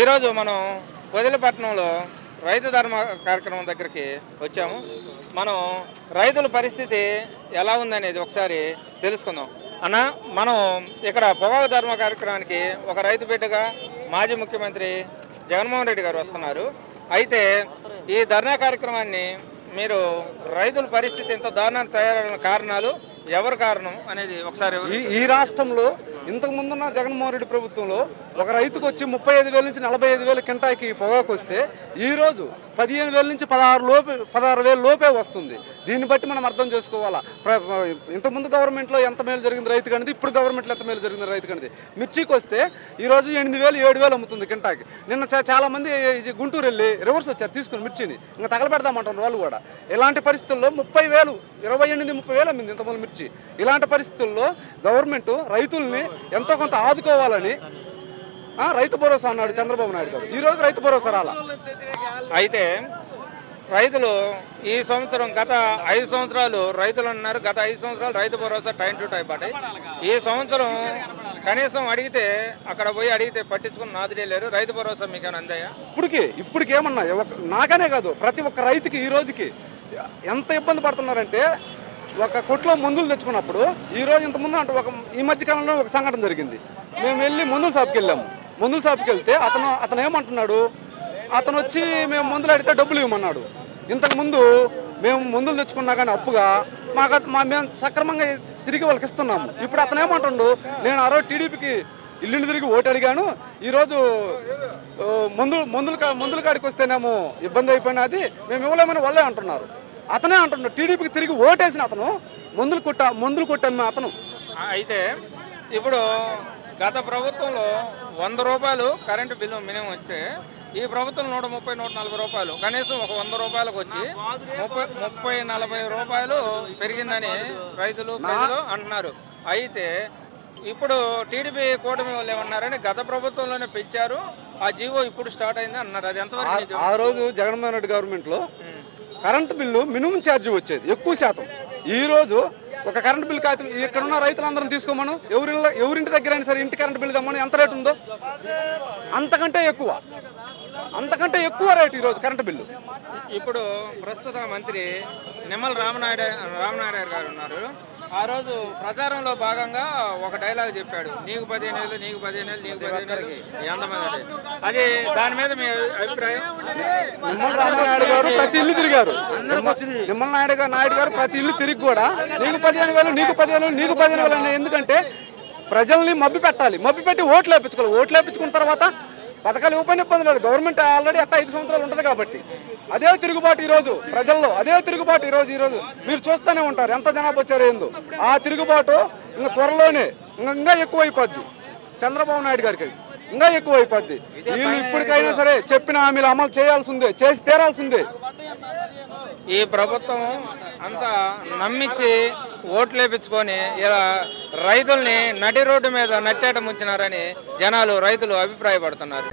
ఈరోజు మనం వదిలిపట్నంలో రైతు ధర్మ కార్యక్రమం దగ్గరికి వచ్చాము. మనం రైతుల పరిస్థితి ఎలా ఉందనేది ఒకసారి తెలుసుకుందాం. అన్న, మనం ఇక్కడ పొగాకు ధర్మ కార్యక్రమానికి ఒక రైతు బిడ్డగా మాజీ ముఖ్యమంత్రి జగన్మోహన్ రెడ్డి గారు వస్తున్నారు. అయితే ఈ ధర్నా కార్యక్రమాన్ని మీరు రైతుల పరిస్థితి ఇంత దారుణం తయారైన కారణాలు ఎవరు కారణం అనేది ఒకసారి ఈ రాష్ట్రంలో ఇంతకు ముందున్న జగన్మోహన్ రెడ్డి ప్రభుత్వంలో ఒక రైతుకు వచ్చి 35,000 నుంచి 45,000 కింటాకి పొగాకు వస్తే ఈరోజు 15,000 నుంచి 16,000 లోపే వస్తుంది. దీన్ని బట్టి మనం అర్థం చేసుకోవాలా. ఇంతకుముందు గవర్నమెంట్లో ఎంత మేలు జరిగింది రైతు కనేది, ఇప్పుడు గవర్నమెంట్లో ఎంత మేలు జరిగింది రైతు కనేది. మిర్చికి వస్తే ఈరోజు 8,000, 7,000 అమ్ముతుంది కింటాకి. నిన్న చాలామంది గుంటూరు వెళ్ళి రివర్స్ వచ్చారు తీసుకుని మిర్చిని, ఇంకా తగలబెడదామంటారు వాళ్ళు కూడా. ఇలాంటి పరిస్థితుల్లో 30,000, 28,000 అమ్మింది ఇంతమంది మిర్చి. ఇలాంటి పరిస్థితుల్లో గవర్నమెంట్ రైతుల్ని ఎంతో కొంత ఆదుకోవాలని రైతు భరోసా అన్నాడు చంద్రబాబు నాయుడు గారు. ఈరోజు రైతు భరోసా రాలా. అయితే రైతులు ఈ సంవత్సరం గత 5 సంవత్సరాలు రైతులు అన్నారు, గత 5 సంవత్సరాలు Rythu Bharosa time to time పడ్డాయి. ఈ సంవత్సరం కనీసం అడిగితే అక్కడ పోయి అడిగితే పట్టించుకుని నాదుడే లేరు. రైతు భరోసా మీకు ఏమైనా అందాయా? ఇప్పటికేమన్నా నాకనే కాదు, ప్రతి ఒక్క రైతుకి ఈ రోజుకి ఎంత ఇబ్బంది పడుతున్నారంటే, ఒక కొట్లో మందులు తెచ్చుకున్నప్పుడు ఈరోజు ఇంతకుముందు అంటే ఈ మధ్యకాలంలో ఒక సంఘటన జరిగింది. మేము వెళ్ళి మందుల షాప్కి వెళ్ళాము. మందుల షాప్కి వెళ్తే అతను ఏమంటున్నాడు, అతను వచ్చి మేము మందులు అడిగితే డబ్బులు ఇవ్వమన్నాడు. ఇంతకుముందు మేము మందులు తెచ్చుకున్నా కానీ అప్పుగా మేము సక్రమంగా తిరిగి వాళ్ళకి ఇస్తున్నాము. ఇప్పుడు అతను ఏమంటుండు, నేను ఆ రోజు టీడీపీకి ఇల్లు తిరిగి ఓటు అడిగాను, ఈరోజు మందుల కాడికి వస్తేనేమో ఇబ్బంది అయిపోయినది, మేము ఇవ్వలేమని వాళ్ళే అంటున్నారు. అతనే అంటున్నాడు టీడీపీకి తిరిగి ఓటేసిన అతను మందులు కొట్టమ్మే అతను. అయితే ఇప్పుడు గత ప్రభుత్వంలో 100 రూపాయలు కరెంటు బిల్లు మినిమం వస్తే ఈ ప్రభుత్వం 130, 140 రూపాయలు, కనీసం ఒక 100 రూపాయలకు వచ్చి 30, 40 రూపాయలు పెరిగిందని రైతులు ప్రజలు అంటున్నారు. అయితే ఇప్పుడు టీడీపీ కూటమి వాళ్ళు ఏమన్నారని గత ప్రభుత్వంలోనే పెంచారు, ఆ జీవో ఇప్పుడు స్టార్ట్ అయింది అన్నారు. అది ఎంతవరకు? ఆ రోజు జగన్మోహన్ రెడ్డి గవర్నమెంట్లో కరెంటు బిల్లు మినిమం ఛార్జీ వచ్చేది ఎక్కువ శాతం. ఈరోజు ఒక కరెంటు బిల్లు కాగితం ఇక్కడున్న రైతులందరం తీసుకోమను, ఎవరింటి దగ్గర అయినా సరే ఇంటి కరెంటు బిల్లు తెమ్మని ఎంత రేటు ఉందో అంతకంటే ఎక్కువ రేటు ఈరోజు కరెంటు బిల్లు. ఇప్పుడు ప్రస్తుత మంత్రి నిమ్మల రామనాయుడు గారు ఉన్నారు. ఆ రోజు ప్రచారంలో భాగంగా ఒక డైలాగ్ చెప్పాడు, నీకు 15,000, నీకు 15,000, నీకు 15,000 ఎంతమంది. అది దాని మీద మీ అభిప్రాయం? నిమ్మల రామనాయుడు గారు ప్రతి ఇల్లు తిరిగారు. నిమ్మల నాయుడు గారు ప్రతి ఇల్లు తిరిగి కూడా నీకు 15,000, నీకు 15,000, నీకు 15,000 అనే. ఎందుకంటే ప్రజల్ని మభ్యపెట్టి ఓట్లు వేయించుకోవాలి. ఓట్లు వేయించుకున్న తర్వాత పథకాలు ఇవ్వని ఇబ్బంది లేదు. గవర్నమెంట్ ఆల్రెడీ అట్లా 5 సంవత్సరాలు ఉంటుంది కాబట్టి అదే తిరుగుబాటు ఈరోజు ప్రజల్లో, ఈరోజు మీరు చూస్తూనే ఉంటారు ఎంత జనాభా వచ్చారో ఏందో. ఆ తిరుగుబాటు ఇంకా త్వరలోనే ఇంకా ఎక్కువైపోద్ది. చంద్రబాబు నాయుడు గారికి ఇంకా ఎక్కువైపోద్ది. వీళ్ళు ఇప్పటికైనా సరే చెప్పిన హామీలు అమలు చేసి తీరాల్సిందే. ఈ ప్రభుత్వం అంతా నమ్మించి ఓట్లు వేయించుకొని ఇలా రైతుల్ని నడి రోడ్డు మీద నట్టేట ముంచినారని రైతులు అభిప్రాయపడుతున్నారు.